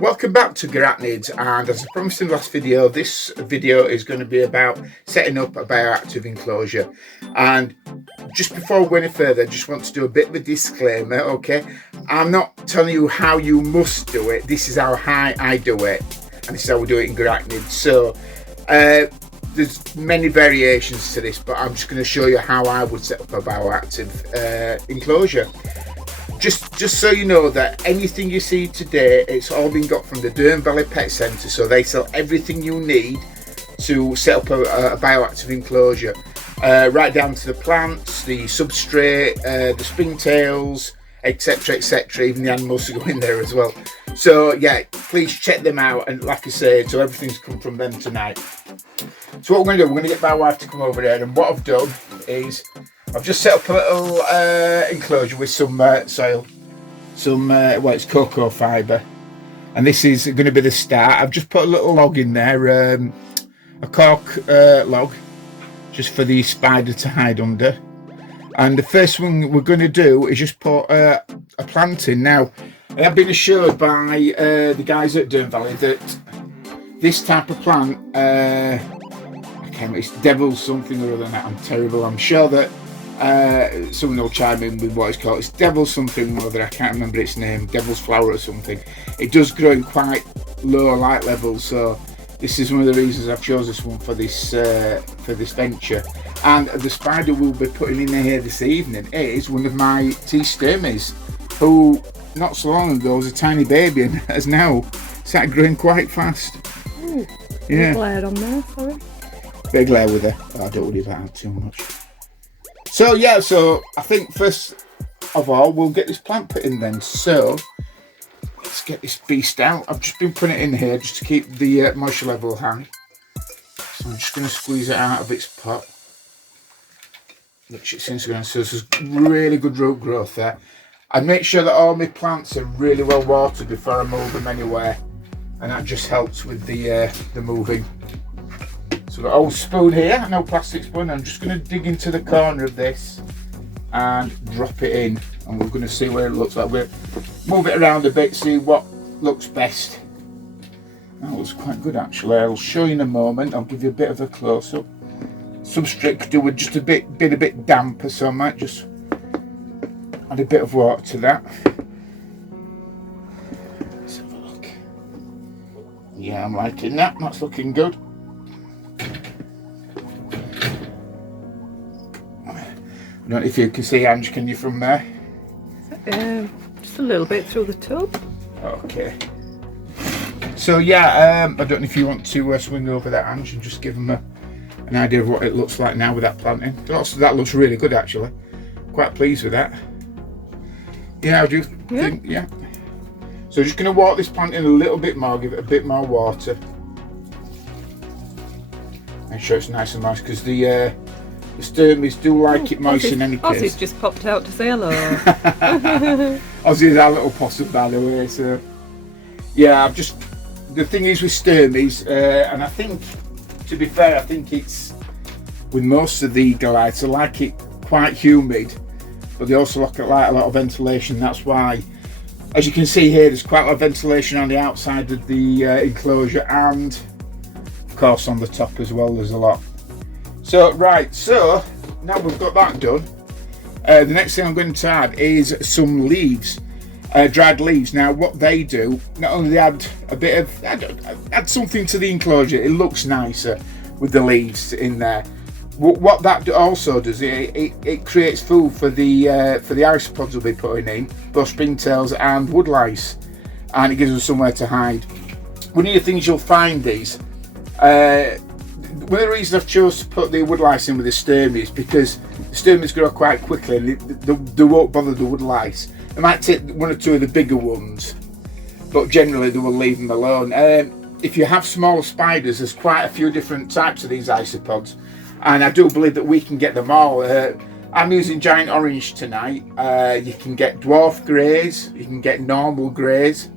Welcome back to Garachnids, and as I promised in the last video, this video is going to be about setting up a bioactive enclosure. And just before we go any further, I just want to do a bit of a disclaimer, okay? I'm not telling you how you must do it. This is how I do it, and this is how we do it in Garachnids. So there's many variations to this, but I'm just going to show you how I would set up a bioactive enclosure. Just so you know that anything you see today, it's all been got from the Durham Valley Pet Centre, so they sell everything you need to set up a bioactive enclosure, right down to the plants, the substrate, the springtails, etc, etc, even the animals to go in there as well. So yeah, please check them out, and like I say, so everything's come from them tonight. So what we're going to do, we're going to get my wife to come over there, and what I've done is I've just set up a little enclosure with some soil, some well, it's cocoa fibre, and this is going to be the start. I've just put a little log in there, a cork log, just for the spider to hide under. And the first thing we're going to do is just put a plant in. Now, I have been assured by the guys at Durham Valley that this type of plant, it's devil something or other than that. I'm terrible. I'm sure that someone will chime in with what it's called. It's devil something or other. I can't remember its name. Devil's flower or something. It does grow in quite low light levels, so this is one of the reasons I've chose this one for this venture. And the spider we'll be putting in here this evening is one of my tea sturmies, who not so long ago was a tiny baby and has now started growing quite fast. Ooh, yeah. Glare on there, sorry. Big glare with her. Oh, I don't worry about that too much. So yeah, so I think first of all we'll get this plant put in then. So let's get this beast out. I've just been putting it in here just to keep the moisture level high. So I'm just going to squeeze it out of its pot, which it seems to be on. So there's really good root growth there. I make sure that all my plants are really well watered before I move them anywhere, and that just helps with the moving. So I've got an old spoon here, no plastic spoon. I'm just going to dig into the corner of this and drop it in, and we're going to see what it looks like. We'll move it around a bit, see what looks best. That looks quite good actually. I'll show you in a moment. I'll give you a bit of a close-up. Substrate could do with just a bit damper, so I might just add a bit of water to that. Let's have a look. Yeah, I'm liking that. That's looking good. I don't know if you can see, Ange, can you from there? Just a little bit through the tub. Okay. So yeah, I don't know if you want to swing over that, Ange, and just give them an idea of what it looks like now with that planting. That looks really good actually. Quite pleased with that. Yeah, I do think, yeah. So just going to water this plant in a little bit more, give it a bit more water. Make sure it's nice and moist, because the sturmies do like it moist in any case. Ozzy's just popped out to say hello. Ozzy's our little possum, by the way. So yeah, the thing is with sturmies, and I think, to be fair, I think it's with most of the goliaths, they like it quite humid, but they also like a lot of ventilation. That's why, as you can see here, there's quite a lot of ventilation on the outside of the enclosure, and of course on the top as well there's a lot. So right, so now we've got that done, the next thing I'm going to add is some leaves, dried leaves. Now what they do, not only they add a bit of, add something to the enclosure, it looks nicer with the leaves in there. What that also does, it creates food for the isopods we'll be putting in, both springtails and woodlice, and it gives them somewhere to hide. One of the things you'll find is, one of the reasons I've chose to put the woodlice in with the sturmies is because the sturmies grow quite quickly and they won't bother the woodlice. They might take one or two of the bigger ones, but generally they will leave them alone. If you have smaller spiders, there's quite a few different types of these isopods, and I do believe that we can get them all. I'm using giant orange tonight. You can get dwarf greys, you can get normal greys,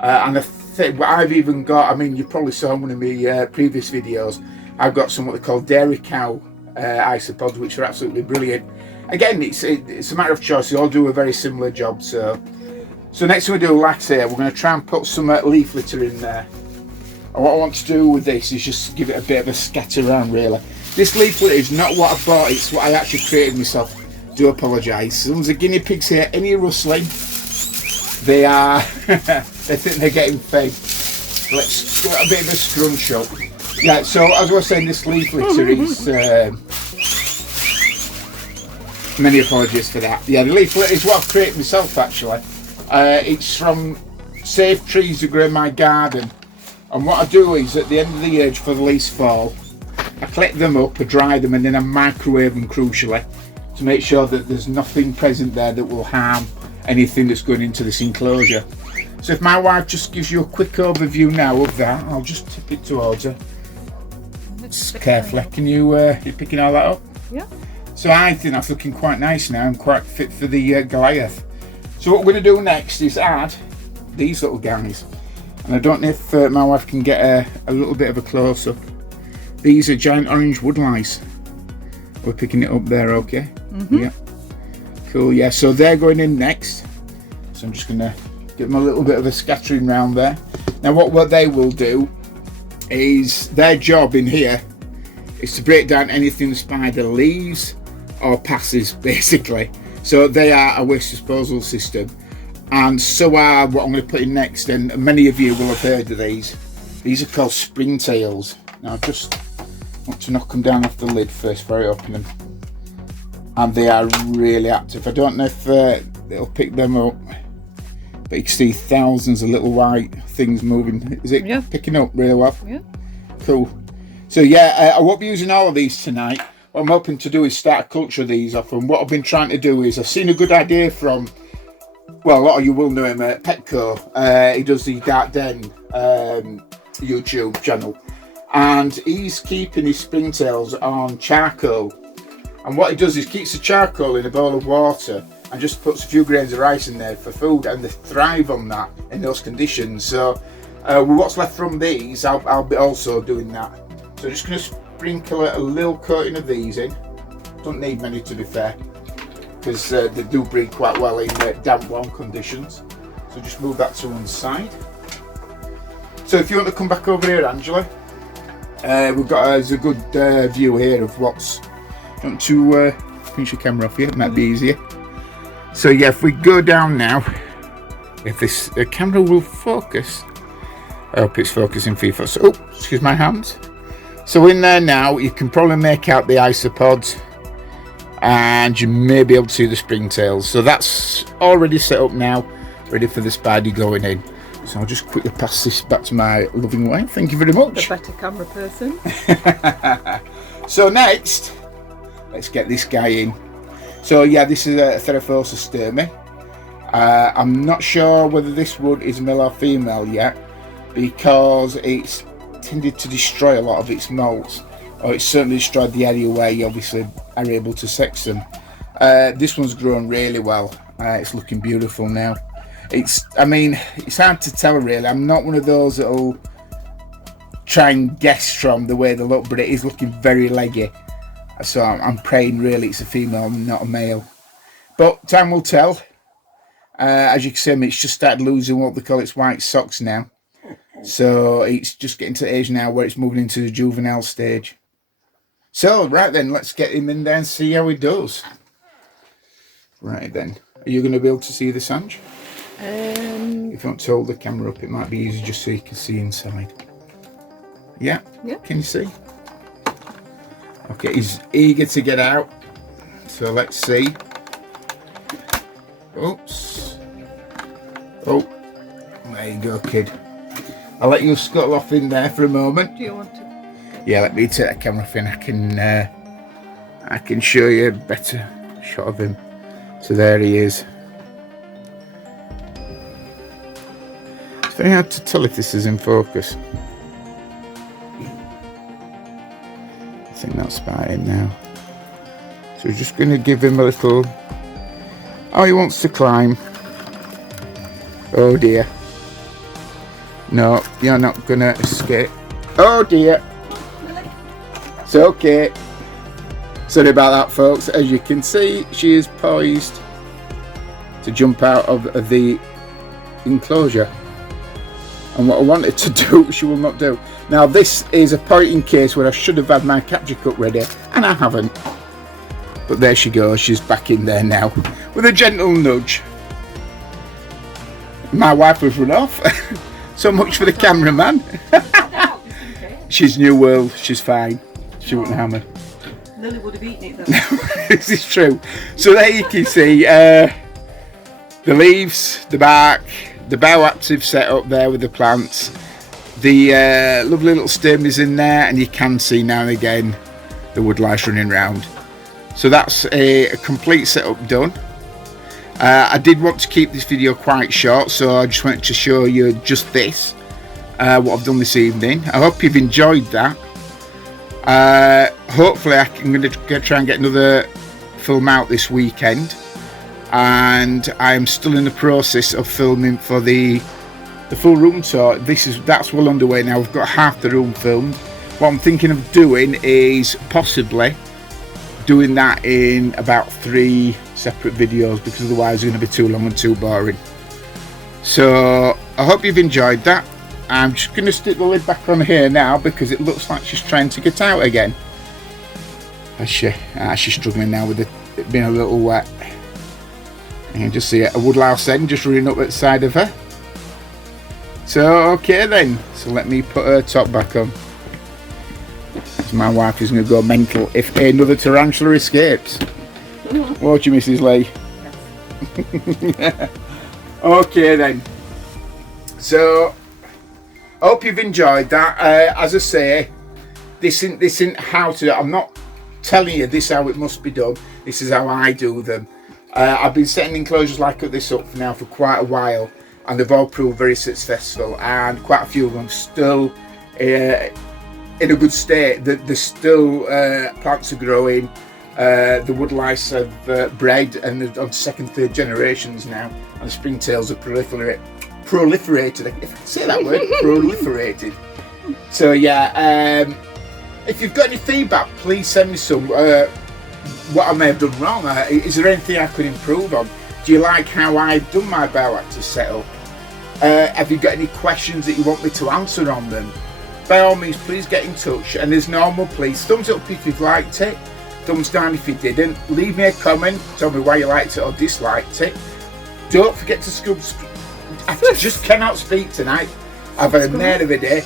and I've even got, I mean, you probably saw one of my previous videos, I've got some what they call dairy cow isopods, which are absolutely brilliant. Again, it's a matter of choice. They all do a very similar job. So So next thing we do, like I say, we're going to try and put some leaf litter in there. And what I want to do with this is just give it a bit of a scatter around, really. This leaf litter is not what I bought, it's what I actually created myself. Do apologise. There's the guinea pigs here, any rustling, they are, they think they're getting fed. Let's get a bit of a scrunch up. Yeah, so as I was saying, this leaf litter is, many apologies for that. Yeah, the leaf litter is what I've created myself, actually. It's from Safe Trees that grow in my garden. And what I do is, at the end of the year, for the leaves fall, I collect them up, I dry them, and then I microwave them, crucially, to make sure that there's nothing present there that will harm anything that's going into this enclosure. So if my wife just gives you a quick overview now of that, I'll just tip it towards her. Just carefully. Can you, you picking all that up? Yeah. So I think that's looking quite nice now and quite fit for the Goliath. So what we're going to do next is add these little guys. And I don't know if my wife can get a little bit of a close-up. These are giant orange woodlice. We're picking it up there, okay? Yeah. Cool, yeah, so they're going in next. So I'm just going to give them a little bit of a scattering round there. Now what they will do is, their job in here is to break down anything the spider leaves or passes, basically. So they are a waste disposal system. And so are what I'm going to put in next, and many of you will have heard of these. These are called springtails. Now I just want to knock them down off the lid first before I open them. And they are really active. I don't know if it'll pick them up, but you can see thousands of little white things moving. Is it picking up really well? Yeah. Cool. So yeah, I won't be using all of these tonight. What I'm hoping to do is start a culture of these off, and what I've been trying to do is, I've seen a good idea from, well, a lot of you will know him, Petco. He does the Dark Den YouTube channel, and he's keeping his springtails on charcoal. And what he does is keeps the charcoal in a bowl of water and just puts a few grains of rice in there for food, and they thrive on that in those conditions. So with what's left from these, I'll be also doing that. So just going to sprinkle a little coating of these in. Don't need many, to be fair, because they do breed quite well in damp, warm conditions. So just move that to one side. So if you want to come back over here, Angela, we've got a good view here of what's. Do you want to finish your camera off here? It might be easier. So yeah, if we go down now, if this camera will focus. I hope it's focusing for you first. Oh, excuse my hands. So in there now, you can probably make out the isopods, and you may be able to see the springtails. So that's already set up now, ready for the spider going in. So I'll just quickly pass this back to my loving wife. Thank you very much. The better camera person. So next, let's get this guy in. So yeah, this is a Theraphosa sturmy. I'm not sure whether this one is male or female yet, because it's tended to destroy a lot of its molts, or it's certainly destroyed the area where you obviously are able to sex them. This one's grown really well. It's looking beautiful now. I mean, it's hard to tell really. I'm not one of those that'll try and guess from the way they look, but it is looking very leggy. So I'm praying really it's a female, not a male. But time will tell. As you can see, it's just started losing what they call its white socks now. So it's just getting to the age now where it's moving into the juvenile stage. So right then, let's get him in there and see how he does. Right then, are you going to be able to see the Sanj? If you want to hold the camera up, it might be easy just so you can see inside. Yeah? Yeah. Can you see? Okay, he's eager to get out. So let's see. Oops. Oh, there you go, kid. I'll let you scuttle off in there for a moment. Do you want to? Yeah, let me take the camera off and I can show you a better shot of him. So there he is. It's very hard to tell if this is in focus. I think that's about it now. So we're just going to give him a little. Oh, he wants to climb. Oh dear. No, you're not gonna escape. Oh dear. It's okay. Sorry about that, folks. As you can see, she is poised to jump out of the enclosure. And what I wanted to do, she will not do. Now this is a pointing case where I should have had my capture cup ready, and I haven't. But there she goes, she's back in there now, with a gentle nudge. My wife has run off. So much for the cameraman. She's New World, she's fine. She wouldn't harm her. Lily would have eaten it though. This is true. So there you can see the leaves, the bark, the bioactive set up there with the plants, the lovely little stem is in there, and you can see now and again the woodlice running around. So that's a complete setup done. I did want to keep this video quite short, so I just wanted to show you just this, what I've done this evening. I hope you've enjoyed that. Hopefully I'm going to try and get another film out this weekend, and I'm still in the process of filming for the full room tour. That's well underway now. We've got half the room filmed. What I'm thinking of doing is possibly doing that in about 3 separate videos, because otherwise it's going to be too long and too boring. So I hope you've enjoyed that. I'm just going to stick the lid back on here now, because it looks like she's trying to get out again. She's struggling now with it being a little wet. You can just see a woodlouse end just running up at the side of her. So okay then, so let me put her top back on. My wife is going to go mental if another tarantula escapes. Won't you, Mrs. Lee? Yes. Okay then. So I hope you've enjoyed that. As I say, this isn't how to. I'm not telling you this is how it must be done. This is how I do them. I've been setting enclosures like this up now for quite a while, and they've all proved very successful. And quite a few of them still in a good state. There's still plants are growing. The woodlice have bred, and they're on 2nd, 3rd generations now, and the springtails are proliferated. If I can say that word, proliferated. So yeah, if you've got any feedback, please send me some. What I may have done wrong. Is there anything I could improve on? Do you like how I've done my bioactive setup? Have you got any questions that you want me to answer on them? By all means, please get in touch. And as normal, please thumbs up if you've liked it, thumbs down if you didn't. Leave me a comment, tell me why you liked it or disliked it. Don't forget to subscribe. I just cannot speak tonight. I've had a mare of a day.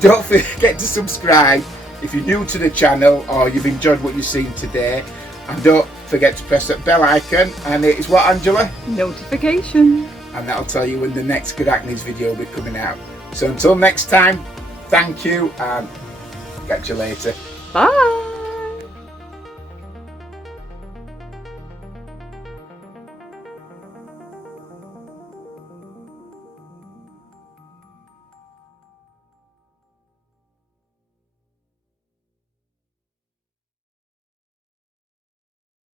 Don't forget to subscribe if you're new to the channel or you've enjoyed what you've seen today. And don't forget to press that bell icon. And it's what, Angela? Notification. And that'll tell you when the next Garachnids video will be coming out. So until next time, thank you and catch you later. Bye.